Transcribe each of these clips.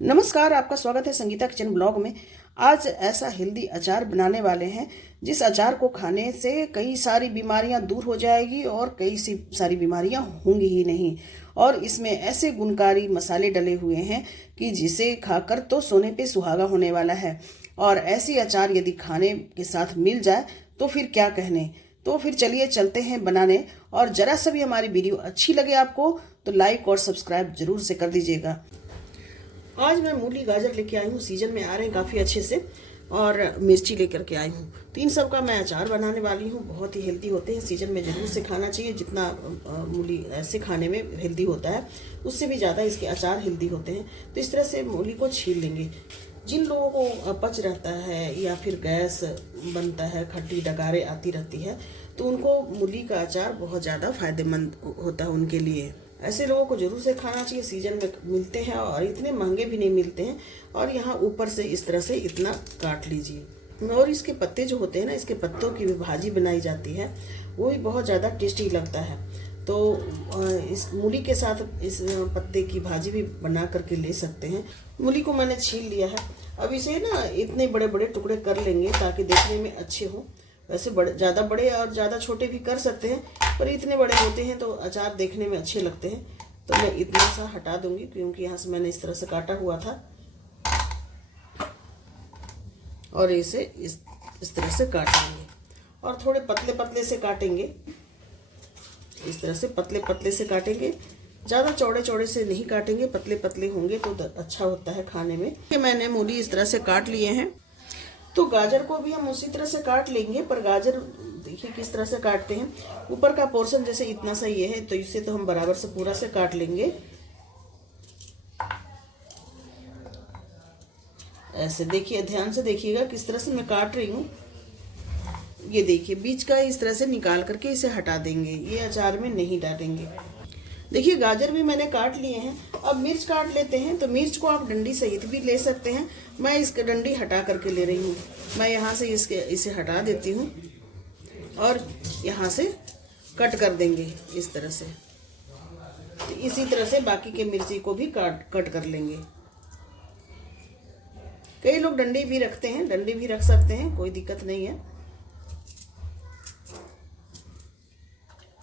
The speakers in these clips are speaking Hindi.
नमस्कार, आपका स्वागत है संगीता किचन ब्लॉग में। आज ऐसा हेल्दी अचार बनाने वाले हैं जिस अचार को खाने से कई सारी बीमारियां दूर हो जाएगी और कई सारी बीमारियां होंगी ही नहीं। और इसमें ऐसे गुणकारी मसाले डले हुए हैं कि जिसे खाकर तो सोने पे सुहागा होने वाला है। और ऐसी अचार यदि खाने के साथ मिल जाए तो फिर क्या कहने। तो फिर चलिए चलते हैं बनाने। और जरा सा भी हमारी वीडियो अच्छी लगे आपको तो लाइक और सब्सक्राइब जरूर से कर दीजिएगा। आज मैं मूली गाजर लेके आई हूँ, सीजन में आ रहे हैं काफ़ी अच्छे से। और मिर्ची लेकर के आई हूँ। तीन सब का मैं अचार बनाने वाली हूँ। बहुत ही हेल्दी होते हैं, सीजन में ज़रूर से खाना चाहिए। जितना मूली ऐसे खाने में हेल्दी होता है उससे भी ज़्यादा इसके अचार हेल्दी होते हैं। तो इस तरह से मूली को छील लेंगे। जिन लोगों को अपच रहता है या फिर गैस बनता है, खट्टी डगारें आती रहती है, तो उनको मूली का अचार बहुत ज़्यादा फायदेमंद होता है उनके लिए। ऐसे लोगों को जरूर से खाना चाहिए। सीजन में मिलते हैं और इतने महंगे भी नहीं मिलते हैं। और यहाँ ऊपर से इस तरह से इतना काट लीजिए। और इसके पत्ते जो होते हैं ना, इसके पत्तों की भी भाजी बनाई जाती है, वो भी बहुत ज़्यादा टेस्टी लगता है। तो इस मूली के साथ इस पत्ते की भाजी भी बना करके ले सकते हैं। मूली को मैंने छील लिया है। अब इसे ना इतने बड़े बड़े टुकड़े कर लेंगे ताकि देखने में अच्छे हों। वैसे ज़्यादा बड़े और ज़्यादा छोटे भी कर सकते हैं, पर इतने बड़े होते हैं तो अचार देखने में अच्छे लगते हैं। तो मैं इतना सा हटा दूंगी क्योंकि यहाँ से मैंने इस तरह से काटा हुआ था। और इसे इस तरह से काटेंगे और थोड़े पतले पतले से काटेंगे। इस तरह से पतले पतले से काटेंगे, ज़्यादा चौड़े चौड़े से नहीं काटेंगे। पतले पतले होंगे तो अच्छा होता है खाने में। मैंने मूली इस तरह से काट लिए हैं। तो गाजर को भी हम उसी तरह से काट लेंगे, पर गाजर देखिए किस तरह से काटते हैं। ऊपर का पोर्शन जैसे इतना सा ये है तो इसे तो हम बराबर से पूरा से काट लेंगे। ऐसे देखिए, ध्यान से देखिएगा किस तरह से मैं काट रही हूँ। ये देखिए बीच का इस तरह से निकाल करके इसे हटा देंगे, ये अचार में नहीं डालेंगे। देखिए गाजर भी मैंने काट लिए हैं। अब मिर्च काट लेते हैं। तो मिर्च को आप डंडी सहित भी ले सकते हैं। मैं इसकी डंडी हटा करके ले रही हूँ। मैं यहाँ से इसे हटा देती हूँ और यहाँ से कट कर देंगे इस तरह से। तो इसी तरह से बाकी के मिर्ची को भी कट कर लेंगे। कई लोग डंडी भी रखते हैं, डंडी भी रख सकते हैं, कोई दिक्कत नहीं है।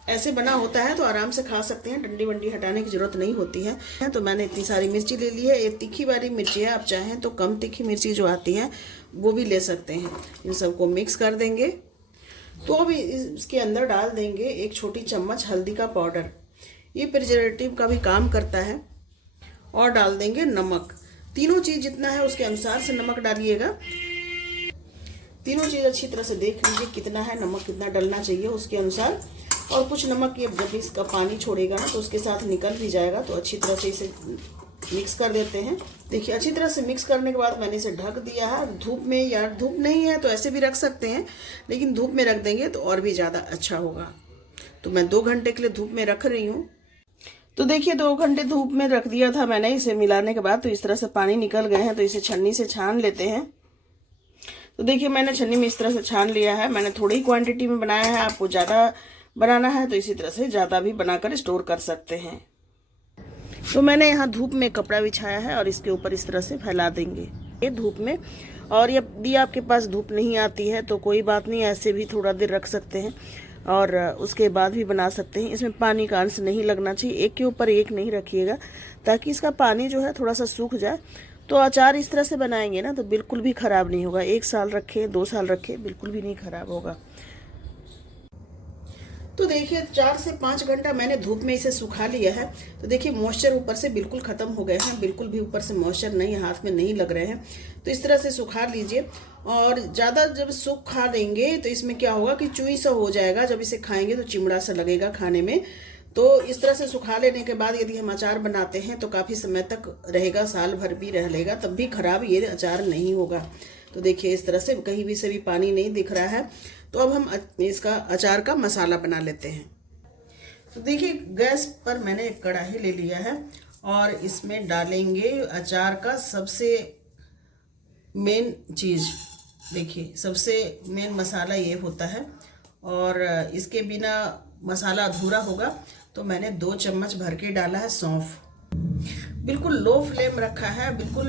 ऐसे बना होता है तो आराम से खा सकते हैं, डंडी वंडी हटाने की जरूरत नहीं होती है। तो मैंने इतनी सारी मिर्ची ले ली है। ये तीखी वाली मिर्ची है, आप चाहें तो कम तीखी मिर्ची जो आती है वो भी ले सकते हैं। इन सबको मिक्स कर देंगे। तो अब इसके अंदर डाल देंगे 1 छोटी चम्मच हल्दी का पाउडर। ये प्रिजर्वेटिव का भी काम करता है। और डाल देंगे नमक। तीनों चीज़ जितना है उसके अनुसार से नमक डालिएगा। तीनों चीज़ अच्छी तरह से देख लीजिए कितना है नमक, कितना डलना चाहिए उसके अनुसार। और कुछ नमक ये जब इसका पानी छोड़ेगा ना तो उसके साथ निकल भी जाएगा। तो अच्छी तरह से इसे मिक्स कर देते हैं। देखिए अच्छी तरह से मिक्स करने के बाद मैंने इसे ढक दिया है। धूप में, या धूप नहीं है तो ऐसे भी रख सकते हैं, लेकिन धूप में रख देंगे तो और भी ज़्यादा अच्छा होगा। तो मैं 2 घंटे के लिए धूप में रख रही हूँ। तो देखिए 2 घंटे धूप में रख दिया था मैंने। इसे मिलाने के बाद तो इस तरह से पानी निकल गए हैं। तो इसे छन्नी से छान लेते हैं। तो देखिए मैंने छन्नी में इस तरह से छान लिया है। मैंने थोड़ी ही क्वांटिटी में बनाया है, आपको ज़्यादा बनाना है तो इसी तरह से ज़्यादा भी बनाकर स्टोर कर सकते हैं। तो मैंने यहाँ धूप में कपड़ा बिछाया है और इसके ऊपर इस तरह से फैला देंगे ये धूप में। और यदि आपके पास धूप नहीं आती है तो कोई बात नहीं, ऐसे भी थोड़ा देर रख सकते हैं और उसके बाद भी बना सकते हैं। इसमें पानी का अंश नहीं लगना चाहिए, एक के ऊपर एक नहीं रखिएगा ताकि इसका पानी जो है थोड़ा सा सूख जाए। तो अचार इस तरह से बनाएंगे ना तो बिल्कुल भी ख़राब नहीं होगा। 1 साल रखे, 2 साल रखे, बिल्कुल भी नहीं ख़राब होगा। तो देखिए 4 से 5 घंटा मैंने धूप में इसे सुखा लिया है। तो देखिए मॉइस्चर ऊपर से बिल्कुल ख़त्म हो गए हैं, बिल्कुल भी ऊपर से मॉइस्चर नहीं, हाथ में नहीं लग रहे हैं। तो इस तरह से सुखा लीजिए। और ज़्यादा जब सुखा देंगे तो इसमें क्या होगा कि चुई सा हो जाएगा। जब इसे खाएंगे तो चिमड़ा सा लगेगा खाने में। तो इस तरह से सुखा लेने के बाद यदि हम अचार बनाते हैं तो काफ़ी समय तक रहेगा, साल भर भी रह लेगा, तब भी खराब ये अचार नहीं होगा। तो देखिए इस तरह से कहीं भी से भी पानी नहीं दिख रहा है। तो अब हम इसका अचार का मसाला बना लेते हैं। तो देखिए गैस पर मैंने एक कढ़ाई ले लिया है और इसमें डालेंगे अचार का सबसे मेन चीज़। देखिए सबसे मेन मसाला ये होता है और इसके बिना मसाला अधूरा होगा। तो मैंने 2 चम्मच भर के डाला है सौंफ। बिल्कुल लो फ्लेम रखा है। बिल्कुल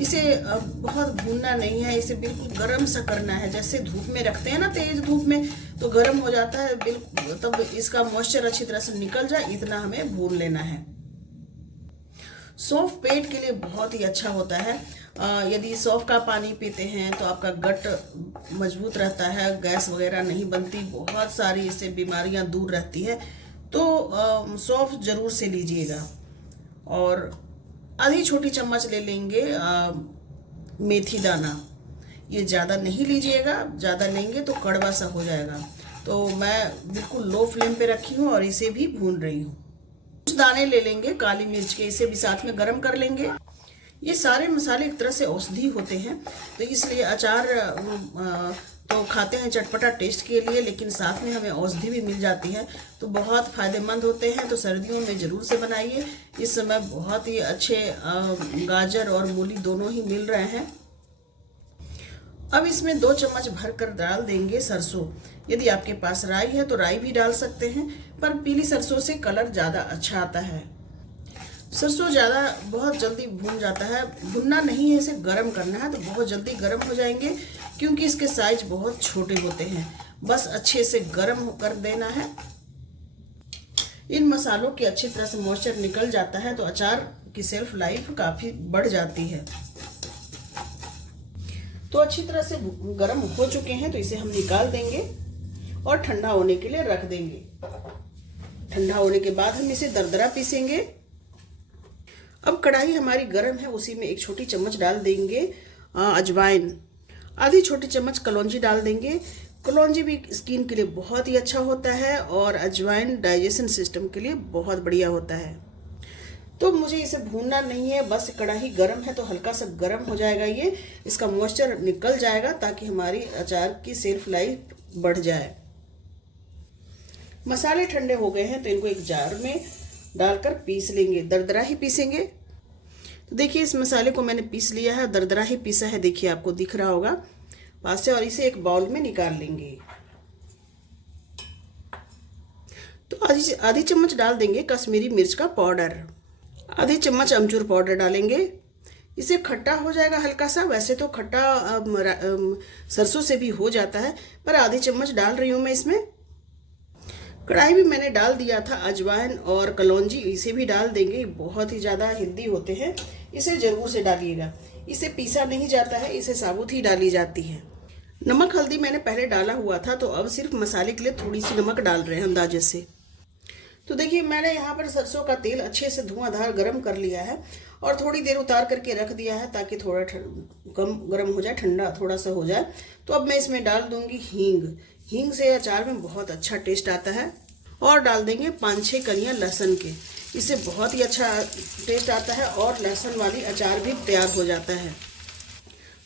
इसे बहुत भूनना नहीं है, इसे बिल्कुल गरम सा करना है। जैसे धूप में रखते हैं ना, तेज धूप में तो गरम हो जाता है, बिल्कुल तब इसका मॉइस्चर अच्छी तरह से निकल जाए, इतना हमें भून लेना है। सौंफ पेट के लिए बहुत ही अच्छा होता है। यदि सौंफ का पानी पीते हैं तो आपका गट मजबूत रहता है, गैस वगैरह नहीं बनती, बहुत सारी इससे बीमारियां दूर रहती है। तो सौंफ जरूर से लीजिएगा। और आधी छोटी चम्मच ले लेंगे मेथी दाना। ये ज़्यादा नहीं लीजिएगा, ज़्यादा लेंगे तो कड़वा सा हो जाएगा। तो मैं बिल्कुल लो फ्लेम पे रखी हूँ और इसे भी भून रही हूँ। कुछ दाने ले लेंगे काली मिर्च के, इसे भी साथ में गरम कर लेंगे। ये सारे मसाले एक तरह से औषधि होते हैं, तो इसलिए अचार तो खाते हैं चटपटा टेस्ट के लिए, लेकिन साथ में हमें औषधि भी मिल जाती है, तो बहुत फायदेमंद होते हैं। तो सर्दियों में ज़रूर से बनाइए। इस समय बहुत ही अच्छे गाजर और मूली दोनों ही मिल रहे हैं। अब इसमें 2 चम्मच भरकर डाल देंगे सरसों। यदि आपके पास राई है तो राई भी डाल सकते हैं, पर पीली सरसों से कलर ज़्यादा अच्छा आता है। सरसों ज़्यादा बहुत जल्दी भून जाता है, भुनना नहीं है, इसे गरम करना है, तो बहुत जल्दी गरम हो जाएंगे क्योंकि इसके साइज बहुत छोटे होते हैं। बस अच्छे से गरम कर देना है। इन मसालों की अच्छी तरह से मॉइस्चर निकल जाता है तो अचार की शेल्फ लाइफ काफ़ी बढ़ जाती है। तो अच्छी तरह से गरम हो चुके हैं, तो इसे हम निकाल देंगे और ठंडा होने के लिए रख देंगे। ठंडा होने के बाद हम इसे दरदरा पीसेंगे। अब कढ़ाई हमारी गरम है, उसी में 1 छोटी चम्मच डाल देंगे अजवाइन। आधी छोटी चम्मच कलौंजी डाल देंगे। कलौंजी भी स्किन के लिए बहुत ही अच्छा होता है और अजवाइन डाइजेशन सिस्टम के लिए बहुत बढ़िया होता है। तो मुझे इसे भूनना नहीं है, बस कढ़ाई गरम है तो हल्का सा गरम हो जाएगा, ये इसका मॉइस्चर निकल जाएगा ताकि हमारी अचार की शेल्फ लाइफ बढ़ जाए। मसाले ठंडे हो गए हैं तो इनको एक जार में डालकर पीस लेंगे, दरदरा ही पीसेंगे। तो देखिए इस मसाले को मैंने पीस लिया है, दरदरा ही पीसा है, देखिए आपको दिख रहा होगा पास से। और इसे एक बाउल में निकाल लेंगे। तो आधी चम्मच डाल देंगे कश्मीरी मिर्च का पाउडर। आधी चम्मच अमचूर पाउडर डालेंगे। इसे खट्टा हो जाएगा हल्का सा। वैसे तो खट्टा सरसों से भी हो जाता है, पर आधी चम्मच डाल रही हूँ मैं इसमें। कढ़ाई भी मैंने डाल दिया था अजवाइन और कलौंजी, इसे भी डाल देंगे। बहुत ही ज़्यादा हेल्दी होते हैं, इसे ज़रूर से डालिएगा। इसे पीसा नहीं जाता है, इसे साबुत ही डाली जाती है। नमक हल्दी मैंने पहले डाला हुआ था, तो अब सिर्फ मसाले के लिए थोड़ी सी नमक डाल रहे हैं अंदाजे से। तो देखिए मैंने यहाँ पर सरसों का तेल अच्छे से धुआंधार गरम कर लिया है और थोड़ी देर उतार करके रख दिया है ताकि थोड़ा कम गरम हो जाए, ठंडा थोड़ा सा हो जाए। तो अब मैं इसमें डाल दूंगी हींग। हींग से अचार में बहुत अच्छा टेस्ट आता है। और डाल देंगे 5-6 कलियाँ लहसुन के, इससे बहुत ही अच्छा टेस्ट आता है और लहसुन वाली अचार भी तैयार हो जाता है।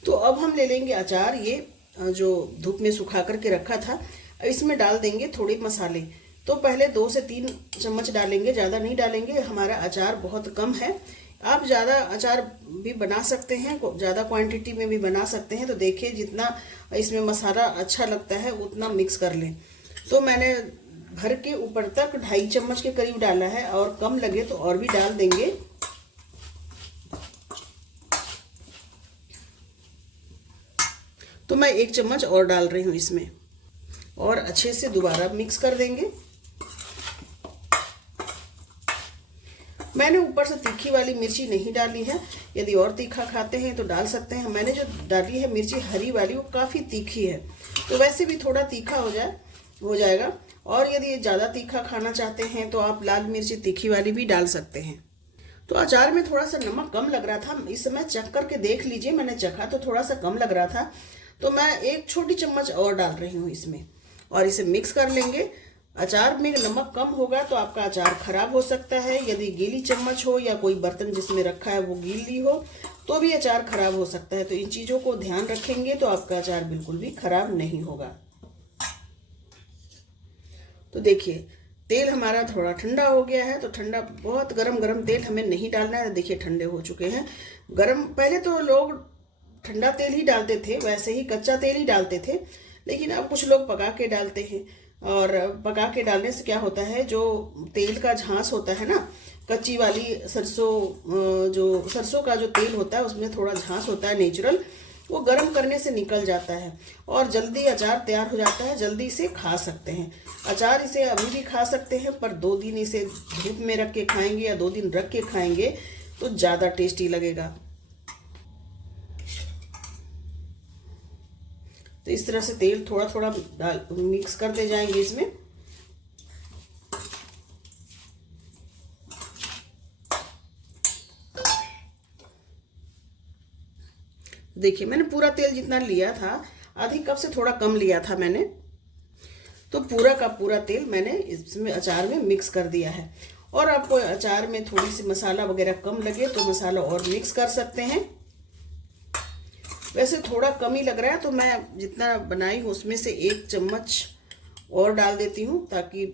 तो अब हम ले लेंगे अचार, ये जो धूप में सुखा करके रखा था, इसमें डाल देंगे थोड़े मसाले। तो पहले 2 से 3 चम्मच डालेंगे, ज़्यादा नहीं डालेंगे, हमारा अचार बहुत कम है। आप ज़्यादा अचार भी बना सकते हैं, ज़्यादा क्वांटिटी में भी बना सकते हैं। तो देखिए जितना इसमें मसाला अच्छा लगता है उतना मिक्स कर लें। तो मैंने भर के ऊपर तक 2.5 चम्मच के करीब डाला है, और कम लगे तो और भी डाल देंगे। तो मैं 1 चम्मच और डाल रही हूँ इसमें, और अच्छे से दोबारा मिक्स कर देंगे। मैंने ऊपर से तीखी वाली मिर्ची नहीं डाली है, यदि और तीखा खाते हैं तो डाल सकते हैं। मैंने जो डाली है मिर्ची हरी वाली, वो काफ़ी तीखी है, तो वैसे भी थोड़ा तीखा हो जाएगा। और यदि ज़्यादा तीखा खाना चाहते हैं तो आप लाल मिर्ची तीखी वाली भी डाल सकते हैं। तो अचार में थोड़ा सा नमक कम लग रहा था, इस समय चख करके देख लीजिए। मैंने चखा तो थोड़ा सा कम लग रहा था, तो मैं 1 छोटी चम्मच और डाल रही हूँ इसमें, और इसे मिक्स कर लेंगे। अचार में नमक कम होगा तो आपका अचार खराब हो सकता है। यदि गीली चम्मच हो या कोई बर्तन जिसमें रखा है वो गीली हो तो भी अचार खराब हो सकता है। तो इन चीज़ों को ध्यान रखेंगे तो आपका अचार बिल्कुल भी खराब नहीं होगा। तो देखिए तेल हमारा थोड़ा ठंडा हो गया है। तो ठंडा, बहुत गरम तेल हमें नहीं डालना है। देखिए ठंडे हो चुके हैं। गरम, पहले तो लोग ठंडा तेल ही डालते थे, वैसे ही कच्चा तेल ही डालते थे, लेकिन अब कुछ लोग पका के डालते हैं। और पका के डालने से क्या होता है, जो तेल का झांस होता है ना, कच्ची वाली सरसों, जो सरसों का जो तेल होता है उसमें थोड़ा झांस होता है नेचुरल, वो गर्म करने से निकल जाता है और जल्दी अचार तैयार हो जाता है, जल्दी इसे खा सकते हैं। अचार इसे अभी भी खा सकते हैं, पर 2 दिन इसे धूप में रख के खाएंगे या 2 दिन रख के खाएंगे तो ज़्यादा टेस्टी लगेगा। तो इस तरह से तेल थोड़ा थोड़ा मिक्स करते जाएंगे इसमें। देखिए मैंने पूरा तेल जितना लिया था, आधी कप से थोड़ा कम लिया था मैंने, तो पूरा का पूरा तेल मैंने इसमें अचार में मिक्स कर दिया है। और आपको अचार में थोड़ी सी मसाला वगैरह कम लगे तो मसाला और मिक्स कर सकते हैं। वैसे थोड़ा कम ही लग रहा है तो मैं जितना बनाई हूँ उसमें से 1 चम्मच और डाल देती हूँ, ताकि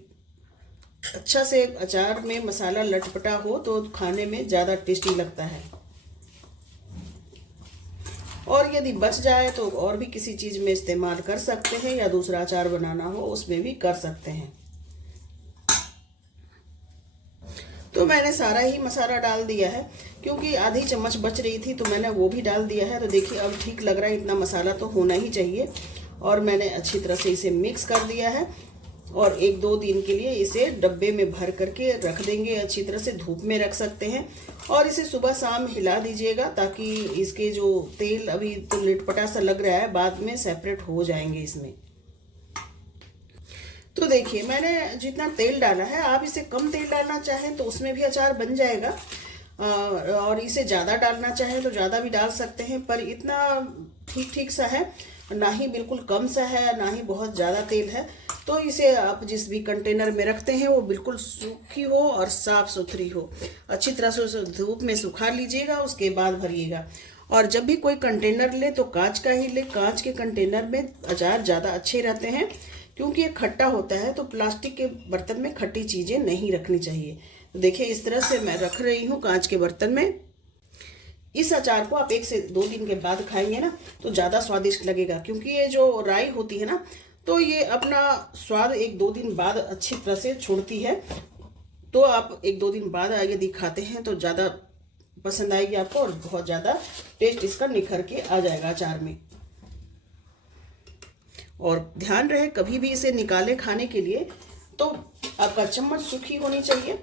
अच्छा से अचार में मसाला लटपटा हो तो खाने में ज़्यादा टेस्टी लगता है। और यदि बच जाए तो और भी किसी चीज़ में इस्तेमाल कर सकते हैं, या दूसरा अचार बनाना हो उसमें भी कर सकते हैं। तो मैंने सारा ही मसाला डाल दिया है, क्योंकि आधी चम्मच बच रही थी तो मैंने वो भी डाल दिया है। तो देखिए अब ठीक लग रहा है, इतना मसाला तो होना ही चाहिए। और मैंने अच्छी तरह से इसे मिक्स कर दिया है और 1-2 दिन के लिए इसे डब्बे में भर करके रख देंगे। अच्छी तरह से धूप में रख सकते हैं और इसे सुबह शाम हिला दीजिएगा, ताकि इसके जो तेल अभी तो लिटपटा सा लग रहा है, बाद में सेपरेट हो जाएंगे इसमें। तो देखिए मैंने जितना तेल डाला है, आप इसे कम तेल डालना चाहें तो उसमें भी अचार बन जाएगा, और इसे ज़्यादा डालना चाहें तो ज़्यादा भी डाल सकते हैं। पर इतना ठीक ठीक सा है, ना ही बिल्कुल कम सा है, ना ही बहुत ज़्यादा तेल है। तो इसे आप जिस भी कंटेनर में रखते हैं वो बिल्कुल सूखी हो और साफ़ सुथरी हो। अच्छी तरह से उसे धूप में सुखा लीजिएगा, उसके बाद भरिएगा। और जब भी कोई कंटेनर ले तो कांच का ही ले। कांच के कंटेनर में अचार ज़्यादा अच्छे रहते हैं, क्योंकि ये खट्टा होता है, तो प्लास्टिक के बर्तन में खट्टी चीज़ें नहीं रखनी चाहिए। तो देखिए इस तरह से मैं रख रही हूँ कांच के बर्तन में। इस अचार को आप 1 से 2 दिन के बाद खाएंगे ना तो ज़्यादा स्वादिष्ट लगेगा, क्योंकि ये जो राई होती है ना, तो ये अपना स्वाद 1-2 दिन बाद अच्छी तरह से छोड़ती है। तो आप 1-2 दिन बाद यदि खाते हैं तो ज़्यादा पसंद आएगी आपको, और बहुत ज़्यादा टेस्ट इसका निखर के आ जाएगा अचार में। और ध्यान रहे कभी भी इसे निकालें खाने के लिए तो आपका चम्मच सूखी होनी चाहिए।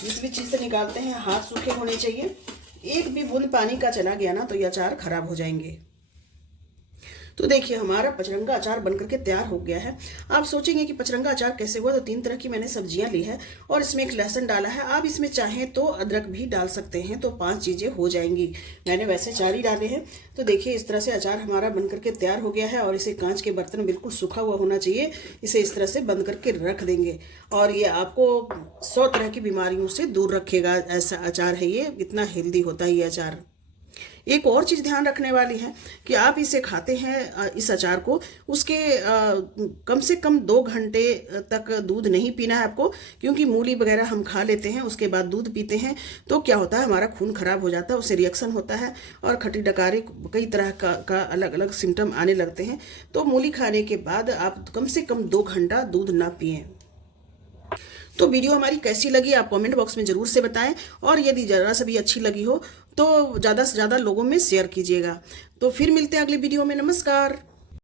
जिस भी चीज़ से निकालते हैं हाथ सूखे होने चाहिए। एक भी बूंद पानी का चला गया ना तो ये अचार खराब हो जाएंगे। तो देखिए हमारा पचरंगा अचार बनकर के तैयार हो गया है। आप सोचेंगे कि पचरंगा अचार कैसे हुआ, तो 3 तरह की मैंने सब्जियां ली है और इसमें 1 लहसुन डाला है। आप इसमें चाहें तो अदरक भी डाल सकते हैं, तो 5 चीज़ें हो जाएंगी। मैंने वैसे 4 ही डाले हैं। तो देखिए इस तरह से अचार हमारा बनकर के तैयार हो गया है, और इसे कांच के बर्तन बिल्कुल सूखा हुआ होना चाहिए। इसे इस तरह से बंद करके रख देंगे और ये आपको 100 तरह की बीमारियों से दूर रखेगा। ऐसा अचार है ये, इतना हेल्दी होता है ये अचार। एक और चीज़ ध्यान रखने वाली है कि आप इसे खाते हैं इस अचार को, उसके कम से कम 2 घंटे तक दूध नहीं पीना है आपको, क्योंकि मूली वगैरह हम खा लेते हैं उसके बाद दूध पीते हैं तो क्या होता है, हमारा खून खराब हो जाता है, उससे रिएक्शन होता है और खट्टी डकारी कई तरह का अलग अलग सिम्टम आने लगते हैं। तो मूली खाने के बाद आप कम से कम 2 घंटा दूध ना पिएं। तो वीडियो हमारी कैसी लगी आप कमेंट बॉक्स में ज़रूर से बताएं, और यदि ज़रा सा भी अच्छी लगी हो तो ज़्यादा से ज़्यादा लोगों में शेयर कीजिएगा। तो फिर मिलते हैं अगले वीडियो में। नमस्कार।